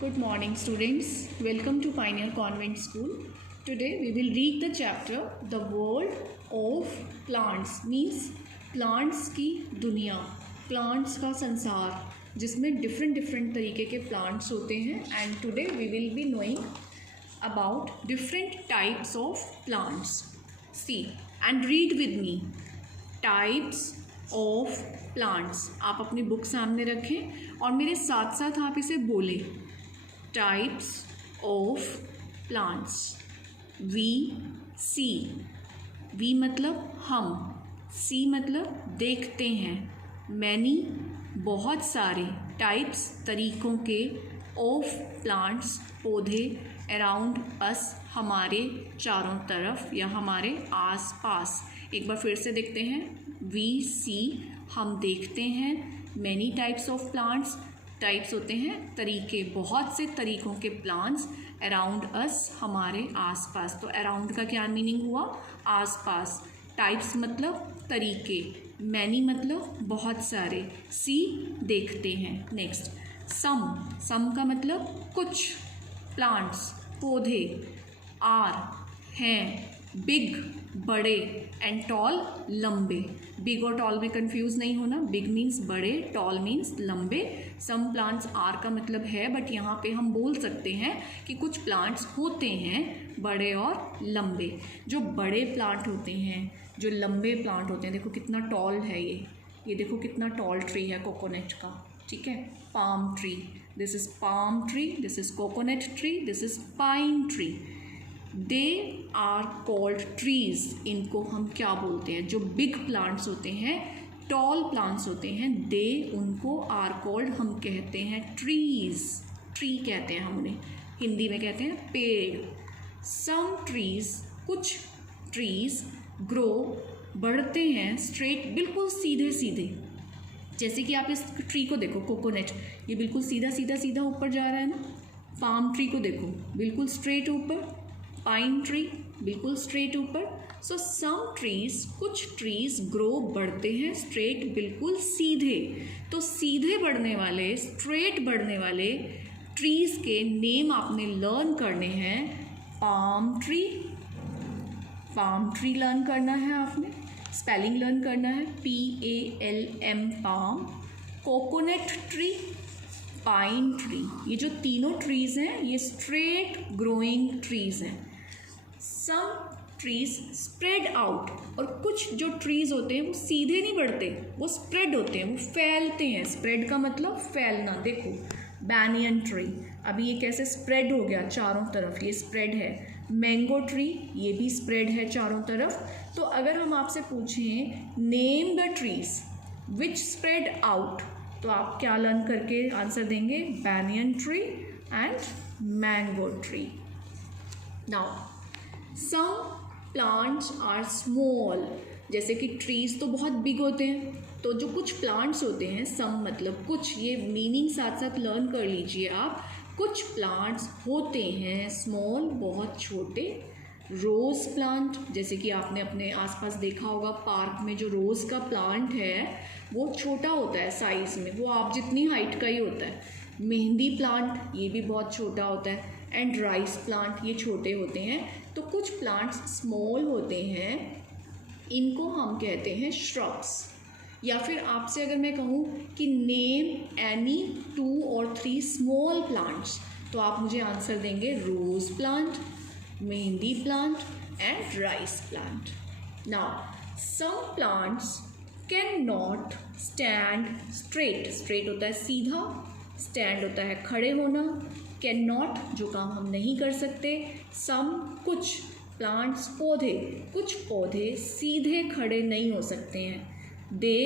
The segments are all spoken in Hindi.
Good morning, students. Welcome to Pioneer Convent School. Today we will read the chapter The World of Plants, means plants की दुनिया, plants का संसार, जिसमें different तरीके के plants होते हैं. And today we will be knowing about different types of plants. See and read with me. Types of plants. आप अपनी बुक सामने रखें और मेरे साथ साथ आप इसे बोलें. Types of plants. We see. We मतलब हम. See मतलब देखते हैं. Many बहुत सारे. Types तरीकों के. Of plants पौधे. Around us हमारे चारों तरफ या हमारे आस पास. एक बार फिर से देखते हैं. We see हम देखते हैं. Many types of plants. Types होते हैं तरीके, बहुत से तरीकों के प्लांट्स. अराउंड अस हमारे आसपास. तो अराउंड का क्या मीनिंग हुआ? आसपास. टाइप्स मतलब तरीके. मैनी मतलब बहुत सारे. सी देखते हैं. नेक्स्ट सम का मतलब कुछ. प्लांट्स पौधे. आर हैं. बिग बड़े. एंड टॉल लंबे. बिग और टॉल में कंफ्यूज नहीं होना. बिग मीन्स बड़े, टॉल मीन्स लंबे. सम प्लांट्स आर का मतलब है, बट यहाँ पे हम बोल सकते हैं कि कुछ प्लांट्स होते हैं बड़े और लंबे. जो बड़े प्लांट होते हैं, जो लंबे प्लांट होते हैं, देखो कितना टॉल है ये देखो कितना टॉल ट्री है कोकोनट का. ठीक है. Palm tree. This is palm tree. This is coconut tree. This is pine tree. They are called trees. इनको हम क्या बोलते हैं? जो बिग प्लांट्स होते हैं, टॉल प्लांट्स होते हैं, दे उनको आर कॉल्ड हम कहते हैं ट्रीज़. ट्री कहते हैं हम उन्हें. हिंदी में कहते हैं पेड़. सम ट्रीज़ कुछ ट्रीज़ ग्रो बढ़ते हैं स्ट्रेट बिल्कुल सीधे सीधे. जैसे कि आप इस ट्री को देखो, कोकोनट, ये बिल्कुल सीधा सीधा सीधा ऊपर जा रहा है ना. पाम ट्री को देखो बिल्कुल स्ट्रेट ऊपर. पाइन ट्री बिल्कुल स्ट्रेट ऊपर. सो सम ट्रीज कुछ ट्रीज ग्रो बढ़ते हैं स्ट्रेट बिल्कुल सीधे. तो सीधे बढ़ने वाले, स्ट्रेट बढ़ने वाले ट्रीज के नेम आपने लर्न करने हैं. Palm tree. Palm tree learn करना है आपने. स्पेलिंग लर्न करना है. PALM palm. Coconut tree. Pine tree. ये जो तीनों ट्रीज़ हैं ये स्ट्रेट ग्रोइंग ट्रीज़ हैं. Some trees spread out. और कुछ जो ट्रीज़ होते हैं वो सीधे नहीं बढ़ते, वो स्प्रेड होते हैं, वो फैलते हैं. स्प्रेड का मतलब फैलना. देखो बैनियन ट्री, अभी ये कैसे स्प्रेड हो गया चारों तरफ, ये स्प्रेड है. मैंगो ट्री, ये भी स्प्रेड है चारों तरफ. तो अगर हम आपसे पूछें name the trees which spread out, तो आप क्या लर्न करके आंसर देंगे? Banyan tree and mango tree. Now some plants are small. जैसे कि ट्रीज़ तो बहुत बिग होते हैं, तो जो कुछ प्लांट्स होते हैं, सम मतलब कुछ, ये मीनिंग साथ साथ लर्न कर लीजिए आप. कुछ प्लांट्स होते हैं स्मॉल, बहुत छोटे. रोज़ प्लांट, जैसे कि आपने अपने आसपास देखा होगा पार्क में जो रोज़ का प्लांट है वो छोटा होता है साइज़ में, वो आप जितनी हाइट का ही होता है. मेहंदी प्लांट, ये भी बहुत छोटा होता है. एंड राइस प्लांट, ये छोटे होते हैं. तो कुछ प्लांट्स स्मॉल होते हैं, इनको हम कहते हैं श्रब्स. या फिर आपसे अगर मैं कहूँ कि name any 2 or 3 small plants, तो आप मुझे आंसर देंगे rose plant, mehndi plant and rice plant. Now some plants can not stand straight. Straight होता है सीधा, स्टैंड होता है खड़े होना. कैन नॉट जो काम हम नहीं कर सकते. सम कुछ प्लांट्स पौधे, कुछ पौधे सीधे खड़े नहीं हो सकते हैं. दे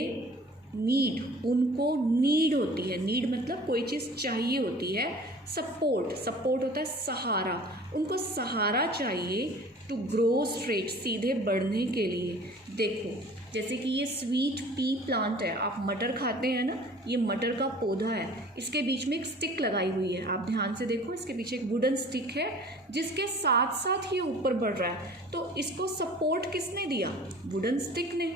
नीड उनको नीड होती है. नीड मतलब कोई चीज़ चाहिए होती है. सपोर्ट, सपोर्ट होता है सहारा. उनको सहारा चाहिए टू ग्रो स्ट्रेट, सीधे बढ़ने के लिए. देखो जैसे कि ये स्वीट पी प्लांट है, आप मटर खाते हैं ना, ये मटर का पौधा है. इसके बीच में एक स्टिक लगाई हुई है, आप ध्यान से देखो, इसके पीछे एक वुडन स्टिक है जिसके साथ साथ ये ऊपर बढ़ रहा है. तो इसको सपोर्ट किसने दिया? वुडन स्टिक ने.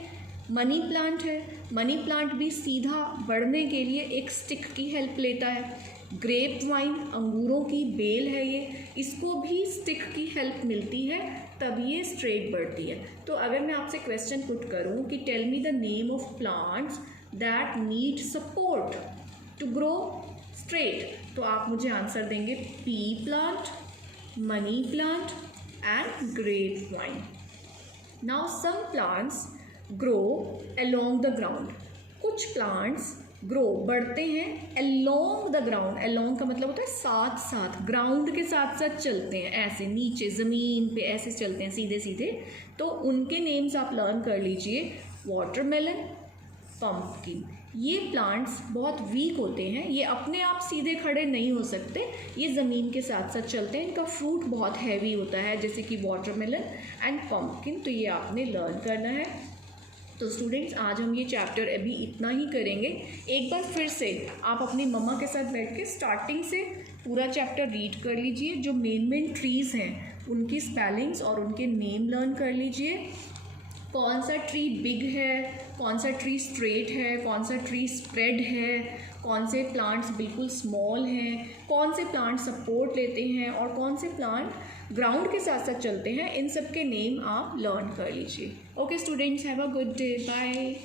मनी प्लांट है, मनी प्लांट भी सीधा बढ़ने के लिए एक स्टिक की हेल्प लेता है. ग्रेप वाइन, अंगूरों की बेल है ये, इसको भी स्टिक की हेल्प मिलती है, तब ये स्ट्रेट बढ़ती है। तो अगर मैं आपसे क्वेश्चन पुट करूँ कि tell me the name of plants that need support to grow straight, तो आप मुझे आंसर देंगे pea plant, money plant and grape vine. Now some plants grow along the ground, कुछ प्लांट्स ग्रो बढ़ते हैं अलोंग द ग्राउंड, अलोंग का मतलब होता है साथ साथ, ग्राउंड के साथ साथ चलते हैं, ऐसे नीचे ज़मीन पे ऐसे चलते हैं सीधे सीधे, तो उनके नेम्स आप लर्न कर लीजिए, वाटरमेलन, पम्पकिन। ये प्लांट्स बहुत वीक होते हैं, ये अपने आप सीधे खड़े नहीं हो सकते, ये ज़मीन के साथ साथ चलते हैं, इनका फ्रूट बहुत हैवी होता है जैसे कि वाटरमेलन एंड पम्पकिन, तो ये आपने लर्न करना है। तो स्टूडेंट्स आज हम ये चैप्टर अभी इतना ही करेंगे, एक बार फिर से आप अपनी मम्मा के साथ बैठ के स्टार्टिंग से पूरा चैप्टर रीड कर लीजिए, जो मेन ट्रीज़ हैं उनकी स्पेलिंग्स और उनके नेम लर्न कर लीजिए, कौन सा ट्री बिग है, कौन सा ट्री स्ट्रेट है, कौन सा ट्री स्प्रेड है, कौन से प्लांट्स बिल्कुल स्मॉल हैं, कौन से प्लांट सपोर्ट लेते हैं और कौन से प्लांट ग्राउंड के साथ साथ चलते हैं, इन सब के नेम आप लर्न कर लीजिए। Okay students, have a good day, bye.